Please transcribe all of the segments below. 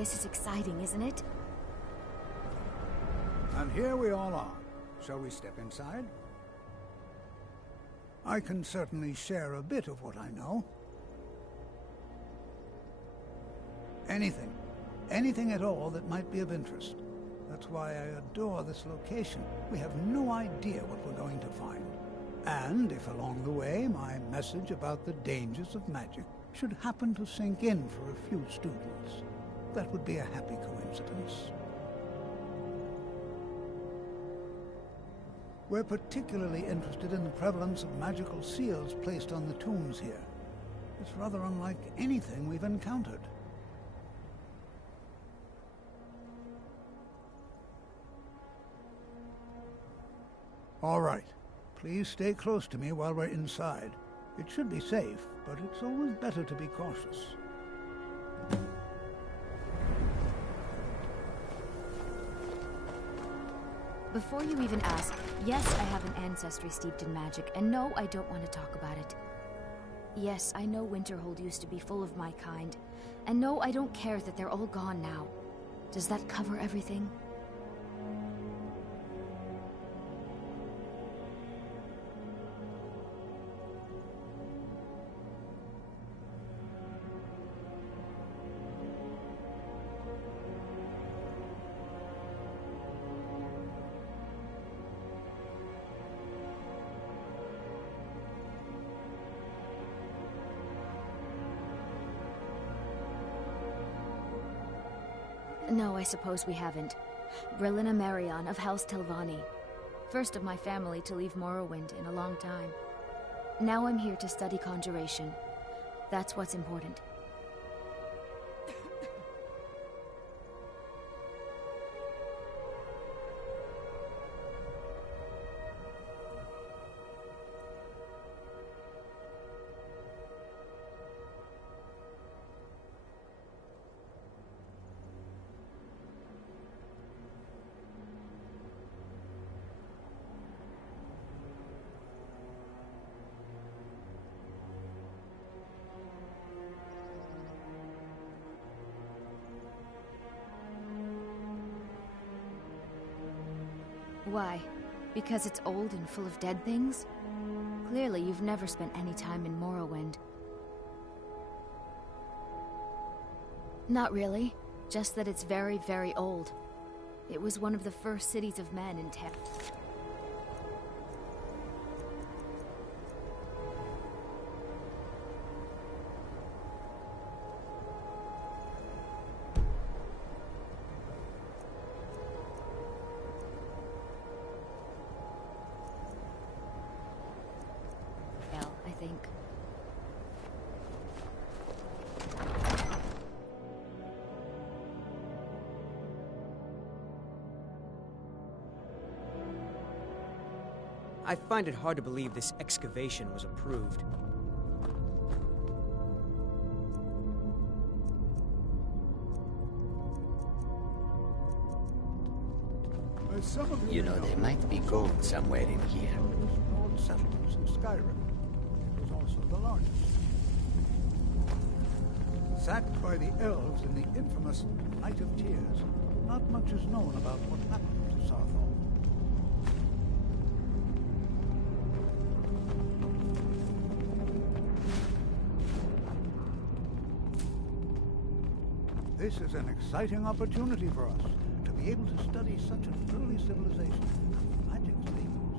This is exciting, isn't it? And here we all are. Shall we step inside? I can certainly share a bit of what I know. Anything. Anything at all that might be of interest. That's why I adore this location. We have no idea what we're going to find. And if along the way my message about the dangers of magic should happen to sink in for a few students, that would be a happy coincidence. We're particularly interested in the prevalence of magical seals placed on the tombs here. It's rather unlike anything we've encountered. All right. Please stay close to me while we're inside. It should be safe, but it's always better to be cautious. Before you even ask, yes, I have an ancestry steeped in magic, and no, I don't want to talk about it. Yes, I know Winterhold used to be full of my kind, and no, I don't care that they're all gone now. Does that cover everything? No, I suppose we haven't. Brillina Marion of House Telvanni. First of my family to leave Morrowind in a long time. Now I'm here to study conjuration. That's what's important. Why? Because it's old and full of dead things? Clearly, you've never spent any time in Morrowind. Not really. Just that it's very, very old. It was one of the first cities of men in town. I think. I find it hard to believe this excavation was approved. You know, there might be gold somewhere in here. Old settlements in Skyrim. It was also the largest. Sacked by the elves in the infamous Night of Tears, not much is known about what happened to Sarthal. This is an exciting opportunity for us to be able to study such an early civilization and magic statements.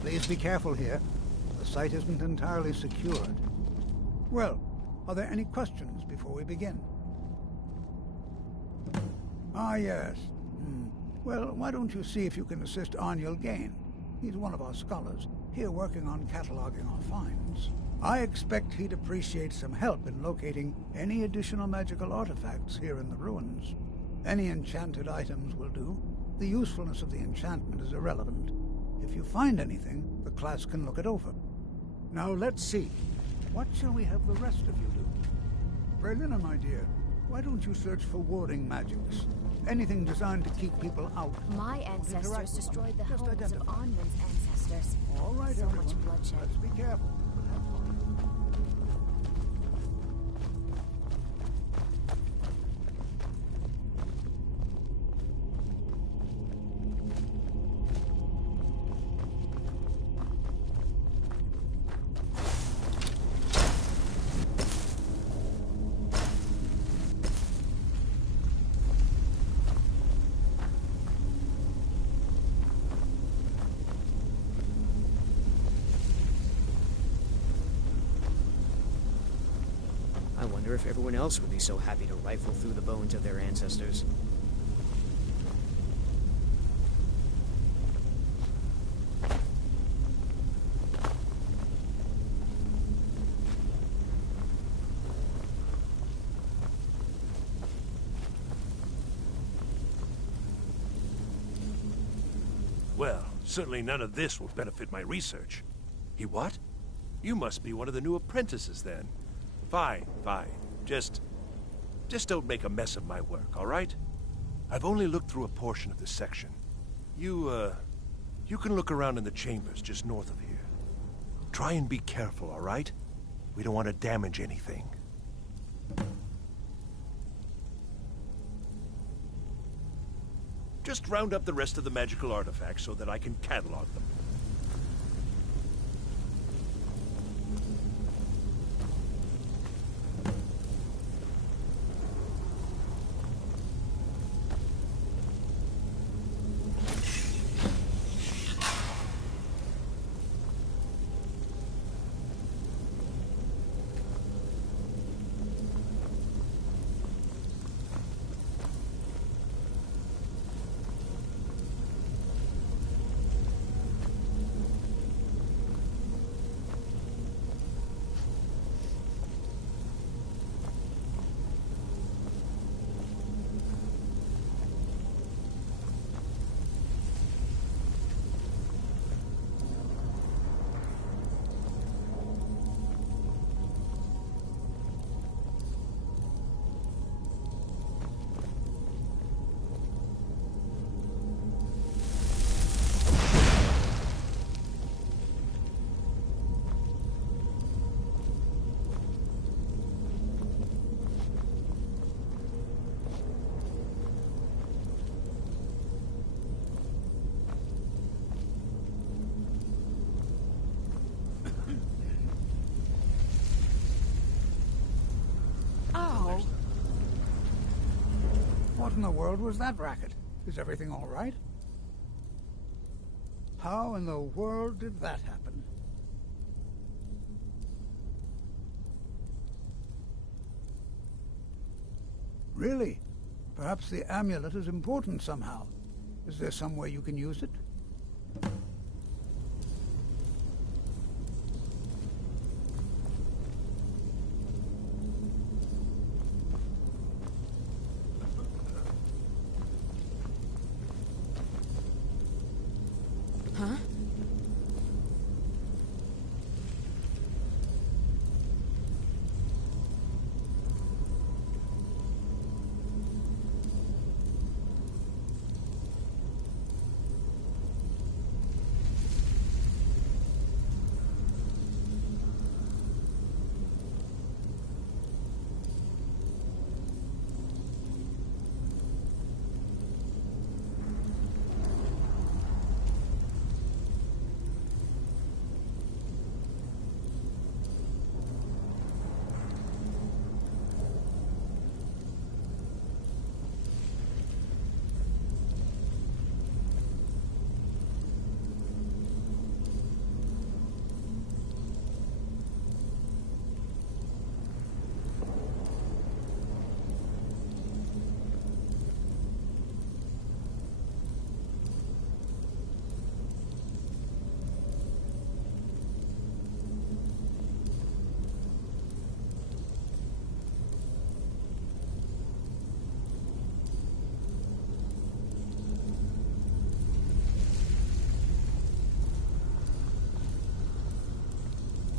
Please be careful here. The site isn't entirely secured. Well, are there any questions before we begin? Ah, yes. Well, why don't you see if you can assist Arniel Gain? He's one of our scholars, here working on cataloging our finds. I expect he'd appreciate some help in locating any additional magical artifacts here in the ruins. Any enchanted items will do. The usefulness of the enchantment is irrelevant. If you find anything, the class can look it over. Now let's see. What shall we have the rest of you do? Brelina, my dear, why don't you search for warding magics? Anything designed to keep people out. My ancestors destroyed the Just homes of identify. Onwin's ancestors. All right, So everyone. much bloodshed. Let's be careful. But have fun. I wonder if everyone else would be so happy to rifle through the bones of their ancestors. Well, certainly none of this will benefit my research. He what? You must be one of the new apprentices, then. Fine, fine. Just don't make a mess of my work, all right? I've only looked through a portion of this section. You can look around in the chambers just north of here. Try and be careful, all right? We don't want to damage anything. Just round up the rest of the magical artifacts so that I can catalog them. What in the world was that racket? Is everything all right? How in the world did that happen? Really? Perhaps the amulet is important somehow. Is there some way you can use it? Huh?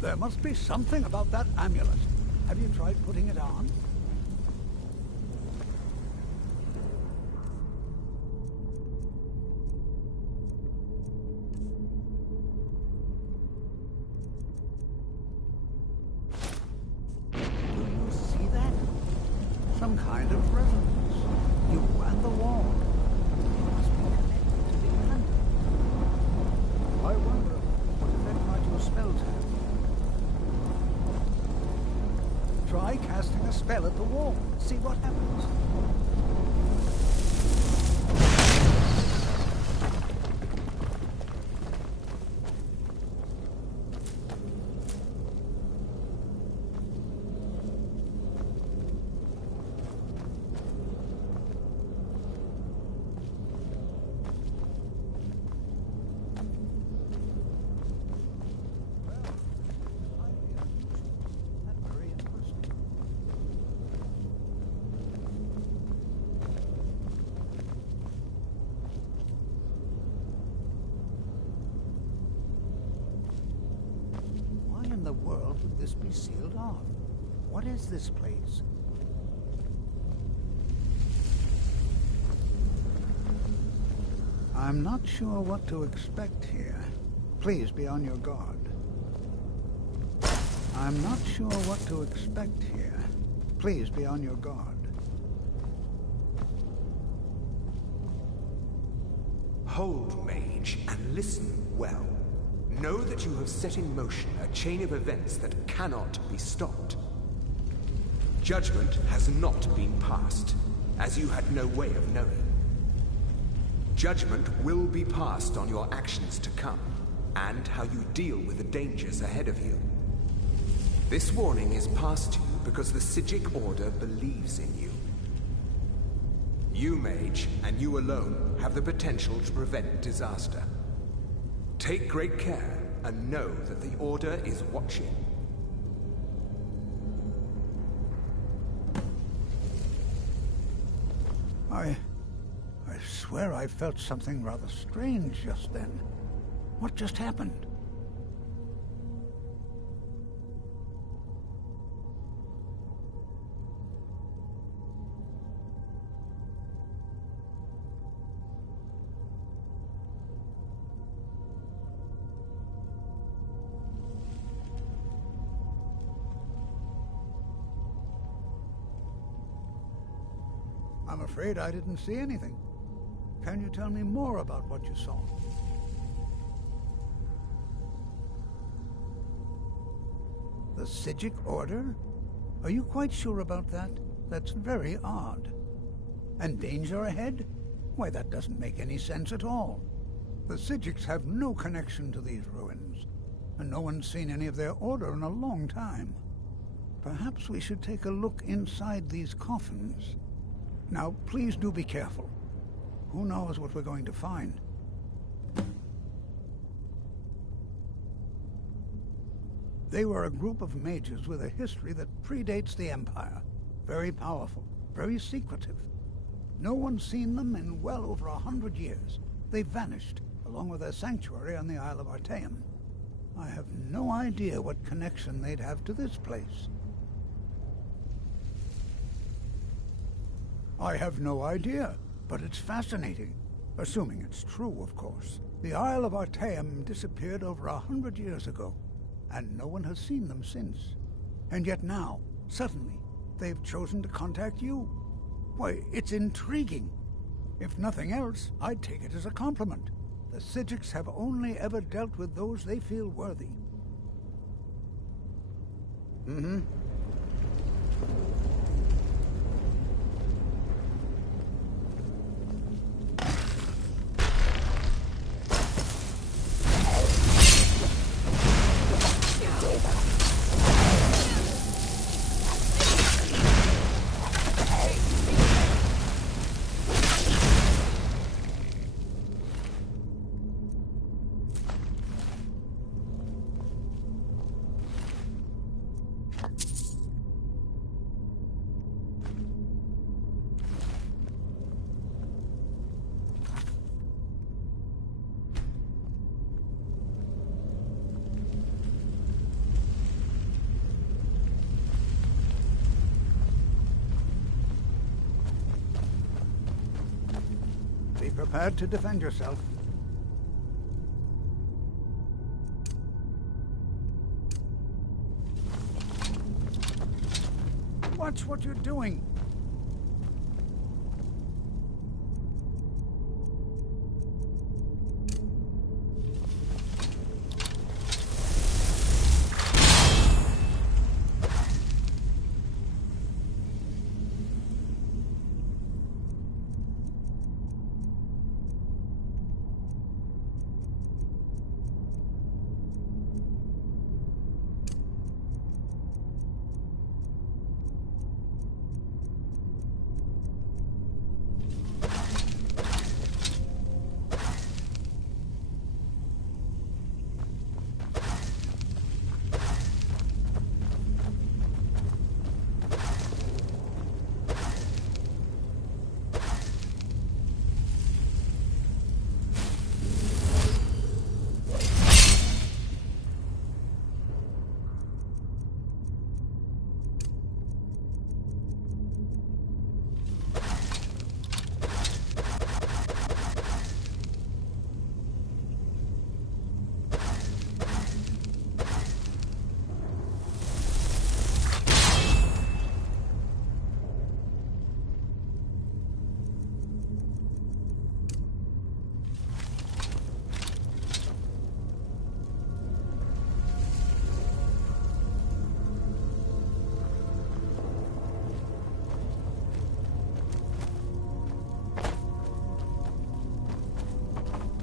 There must be something about that amulet. Have you tried putting it on? Do you see that? Some kind of resonance. You and the wall. It must be connected to the planet. I wonder what effect might your spells have. Try casting a spell at the wall. See what happens. This be sealed off? What is this place? I'm not sure what to expect here. Please be on your guard. I'm not sure what to expect here. Please be on your guard. Hold, mage, and listen well. Know that you have set in motion a chain of events that cannot be stopped. Judgment has not been passed, as you had no way of knowing. Judgment will be passed on your actions to come, and how you deal with the dangers ahead of you. This warning is passed to you because the Psijic Order believes in you. You, mage, and you alone, have the potential to prevent disaster. Take great care, and know that the Order is watching. I swear I felt something rather strange just then. What just happened? I'm afraid I didn't see anything. Can you tell me more about what you saw? The Psijic Order? Are you quite sure about that? That's very odd. And danger ahead? Why, that doesn't make any sense at all. The Psijics have no connection to these ruins, and no one's seen any of their order in a long time. Perhaps we should take a look inside these coffins. Now, please do be careful. Who knows what we're going to find? They were a group of mages with a history that predates the Empire. Very powerful, very secretive. No one's seen them in well over 100 years. They vanished, along with their sanctuary on the Isle of Artaeum. I have no idea what connection they'd have to this place. I have no idea, but it's fascinating. Assuming it's true, of course. The Isle of Artaeum disappeared over 100 years ago, and no one has seen them since. And yet now, suddenly, they've chosen to contact you. Why, it's intriguing. If nothing else, I'd take it as a compliment. The Psijics have only ever dealt with those they feel worthy. Mm-hmm. prepared to defend yourself. Watch what you're doing.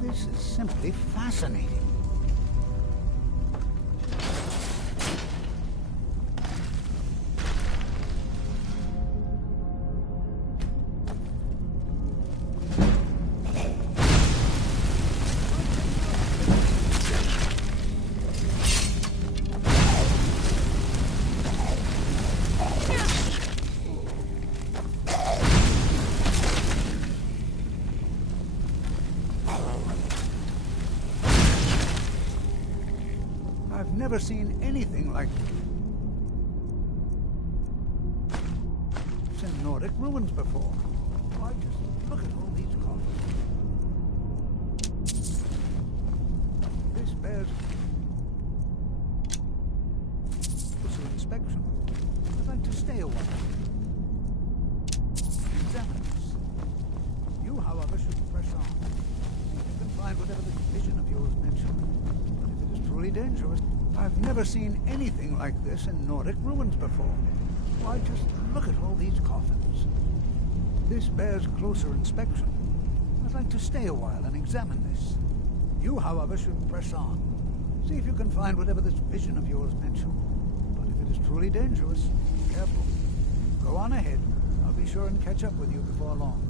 This is simply fascinating. I've never seen anything like this in Nordic ruins before. Why, just look at all these coffins. This bears closer inspection. I'd like to stay a while. Examine this. You, however, should press on. See if you can find whatever the vision of yours mentioned. If it is truly dangerous. I've never seen anything like this in Nordic ruins before. Why, just look at all these coffins. This bears closer inspection. I'd like to stay a while and examine this. You, however, should press on. See if you can find whatever this vision of yours mentioned. But if it is truly dangerous, be careful. Go on ahead. I'll be sure and catch up with you before long.